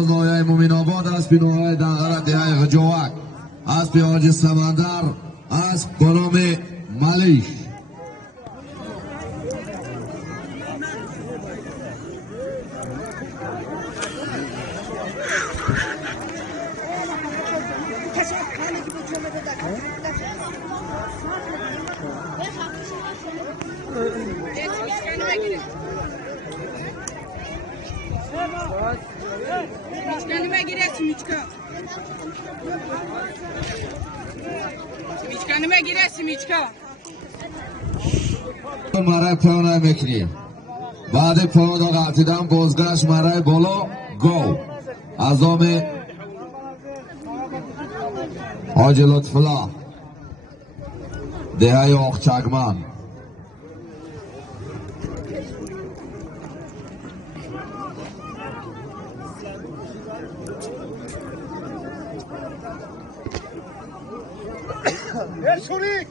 نایه مومین آباد اسب نایه دنغره دهه غجاوک اسب حاج سمندر اسب به نام ملیش مرای پایان میکنیم بعد پایان قطعیدن بازگشت مرای بالا گو ازام حاج لطفالله دهه آقچگمن شریک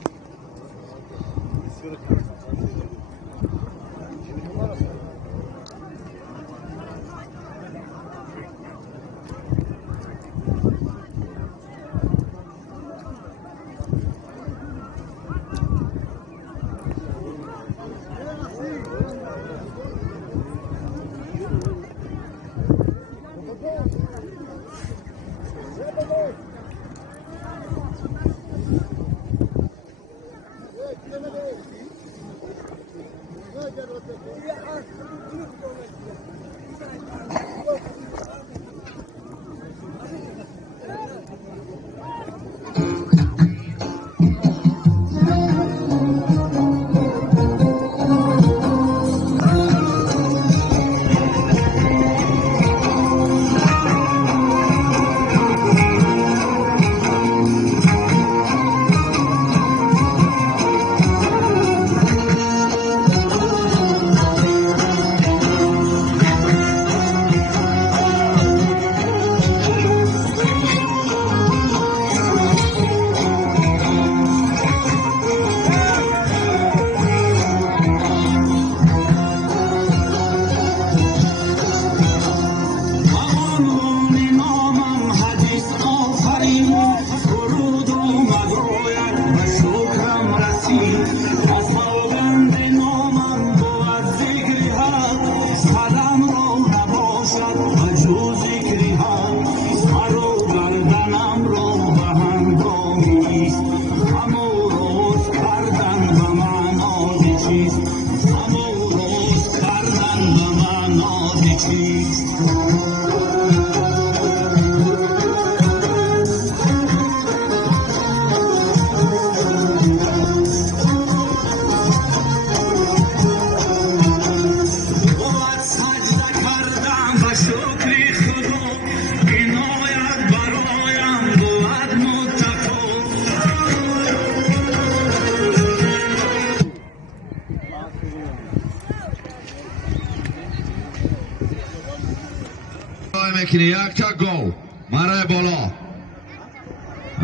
یک تا گو مرای بالا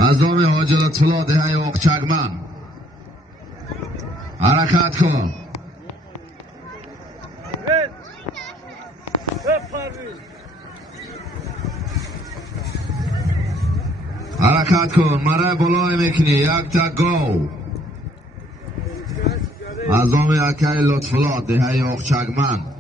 ازام حاج لطفالله دهه آقچگمن حرکت کن حرکت کن مرای بالا میکنی یک تا گو ازام یکی لطفالله دهه آقچگمن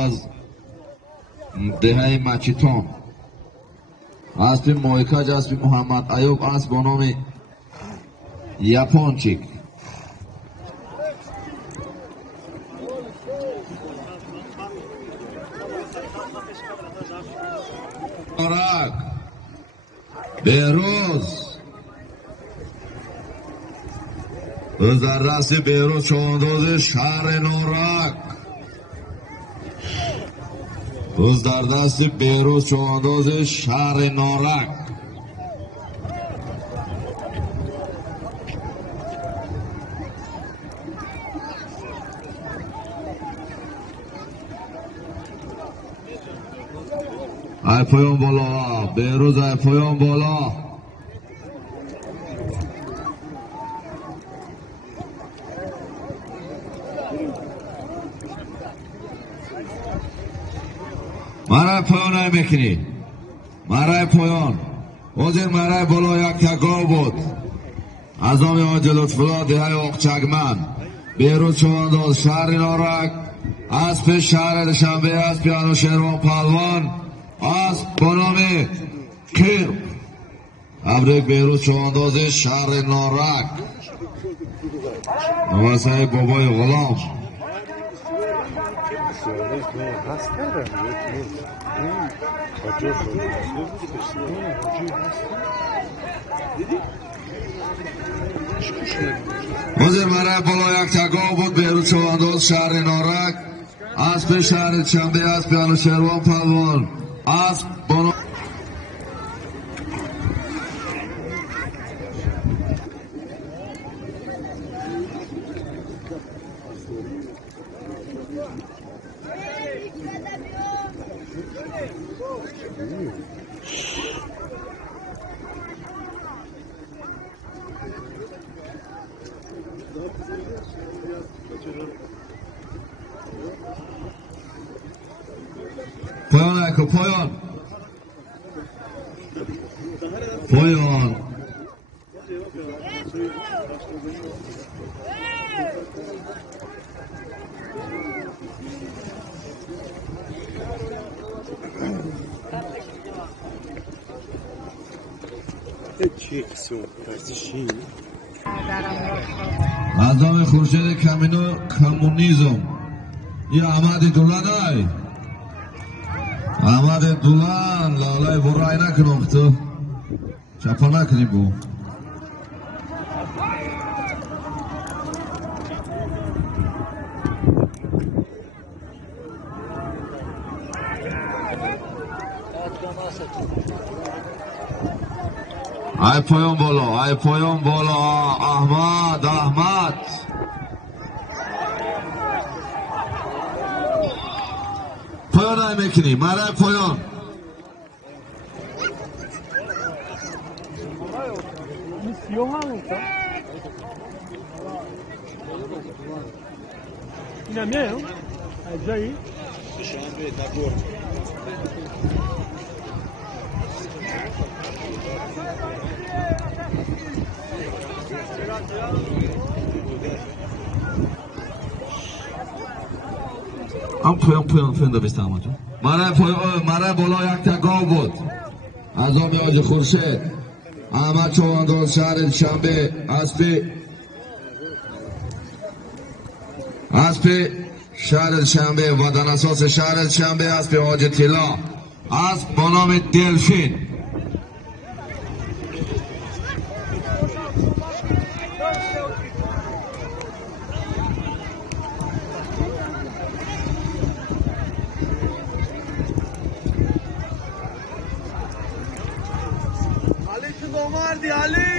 از دهه مچیتون اسب مویکاج اسب محمد ایوب اسب با نام یپونچیک بهروز ذره‌سی بهروز چوانداز شهر نورک روز در دست بهروز چوانداز شهر نارک. ای پایان بالا بهروز، ای پایان بالا. مرای پایان نمیکنی، مرای پایان وزیر مرای بالا یک تگاه بود از آمی آج لطفالله دهی اقچگمن. بهروز چوانداز شهر نارک، اسب شهر دوشنبه، اسب انوشیروان پهلوان، اسب با نام کیر. تبریک بهروز چوانداز شهر نارک، نواسه بابای غلام. وزیر مرای بالا یک تگاه بود بهروز چوانداز شهر نارک، اسب شهر دوشنبه، اسب انوشیروان پهلوان، اسب با پایان اکو پایان پایان. اعظم خورشید کمونیزم یا احمد دولان. ای احمد دولان لالای برای نکنم تو چپا نکنی بو. ای پایان بالا، ای پایان بالا. احمد پایان نمیکنی، مرای پایان. Yine mi ya? Acayip. ام پایان فنده بیست احمد جان. مرای بالا یک تگاه بود از آمی آج خورشید، احمد چوانداز شهر دوشنبه، اسب شهر دوشنبه، وطن اساس شهر دوشنبه، اسب حاج طلا، اسب با نام دلفین. Ali!